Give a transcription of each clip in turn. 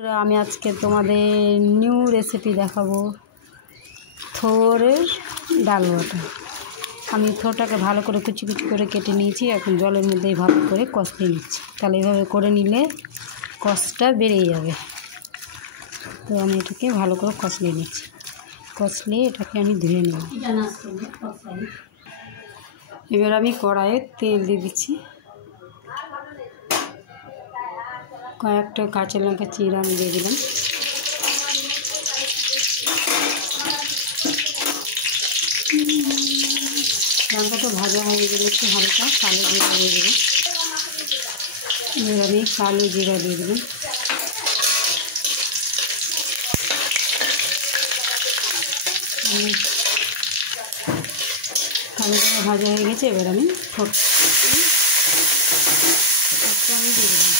আমি আজকে তোমাদের নিউ রেসিপি দেখাবো থোড়ের ডাল বাটা। আমি থোড়টাকে ভালো করে কুচি কুচি করে কেটে নিয়েছি, এখন জলের মধ্যেই ভালো করে কষতে নিচ্ছি, তাহলে এইভাবে করে নিলে কষটা বেড়ে যাবে। তো আমি এটাকে ভালো করে কষলিয়ে নিচ্ছি, কষলিয়ে এটাকে আমি ধুয়ে নেব। এবার আমি কড়াইয়ে তেল দিয়ে দিচ্ছি, কয়েকটা কাঁচা লঙ্কা চিরা আমি দিয়ে দিলাম, লঙ্কাটা ভাজা হয়ে গেলে একটু হালকা কালো জিরা দিয়ে দেবো। এবার আমি কালো জিরা দিয়ে দিলাম, কালো জিরা ভাজা হয়ে গেছে। এবার আমি থোড়টা আমি দিয়ে দিলাম,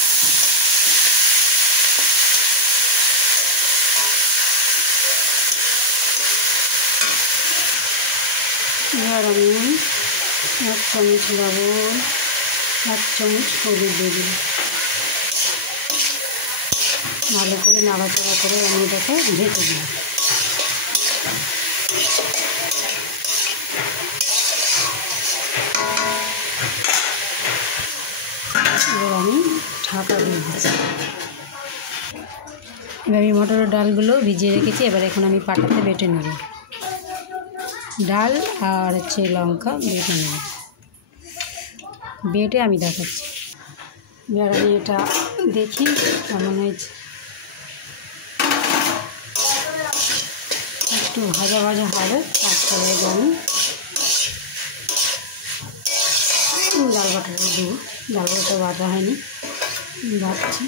এবার আমি 1 চামচ লবণ, 1 চামচ হলুদ দিয়ে দিলাম, ভালো করে নাড়াচাড়া করে আমি এটাকে ঢেকে দিলাম। এবার আমি ঢাকা দিয়ে দিচ্ছি। এবার আমি মটরের ডালগুলো ভিজিয়ে রেখেছি, এবার এখন আমি পাটাতে বেটে নেব, ডাল আর লঙ্কা বেটে নেব, বেটে আমি দেখাচ্ছি। এবার আমি এটা দেখি কেমন হয়েছে, একটু ভাজা ভাজা হবে, তারপরে আমি ডাল বাটাটা দেবো। ডাল বাটা বাটা হয়নি, বাটছি,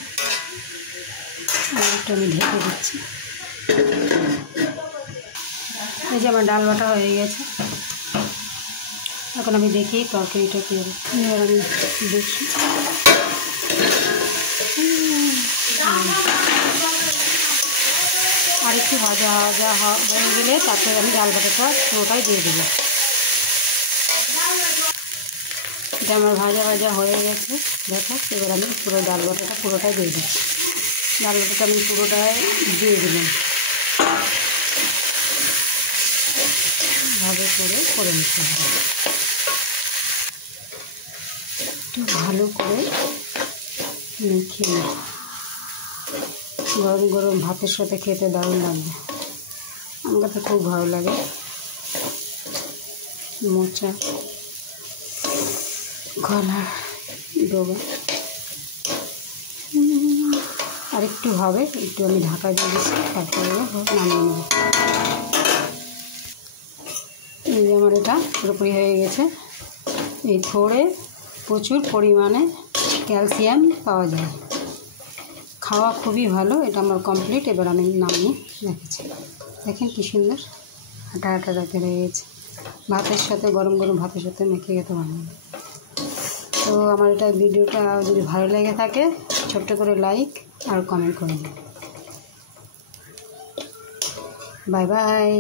আর একটু আমি ঢেকে দিচ্ছি। এই যে আমার ডাল বাটা হয়ে গেছে, এখন আমি দেখি তরকারিটা কী হবে। এবার আমি দেখি, আর একটু ভাজা ভাজা হয়ে গেলে তারপরে আমি ডাল বাটাটা পুরোটাই দিয়ে দেবো। এটা আমার ভাজা ভাজা হয়ে গেছে দেখো। এবার আমি পুরো ডাল বাটাটা পুরোটাই দিয়ে দিচ্ছি, ডাল বাটাটা আমি পুরোটাই দিয়ে দিলাম, ভালো করে নিতে হবে। একটু ভালো করে মেখে নিই, গরম গরম ভাতের সাথে খেতে দারুণ লাগবে, আমার তো খুব ভালো লাগে। মোচা গলার ডোবা আর একটু হবে, একটু আমি ঢাকা দিয়ে দিচ্ছি, তারপরে নামিয়ে নেব। এই যে আমার এটা পুরোপুরি হয়ে গেছে। এই থোড়ে প্রচুর পরিমাণে ক্যালসিয়াম পাওয়া যায়, খাওয়া খুবই ভালো। এটা আমার কমপ্লিট, এবার আমি নামিয়ে রেখেছি। দেখেন কী সুন্দর হাঁটা হাঁটা রাখতে হয়ে গেছে, ভাতের সাথে গরম গরম ভাতের সাথে মেখে খেতে ভালো লাগে। তো আমার এটা ভিডিওটা যদি ভালো লেগে থাকে ছোট্ট করে লাইক আর কমেন্ট করে দিন। Bye bye.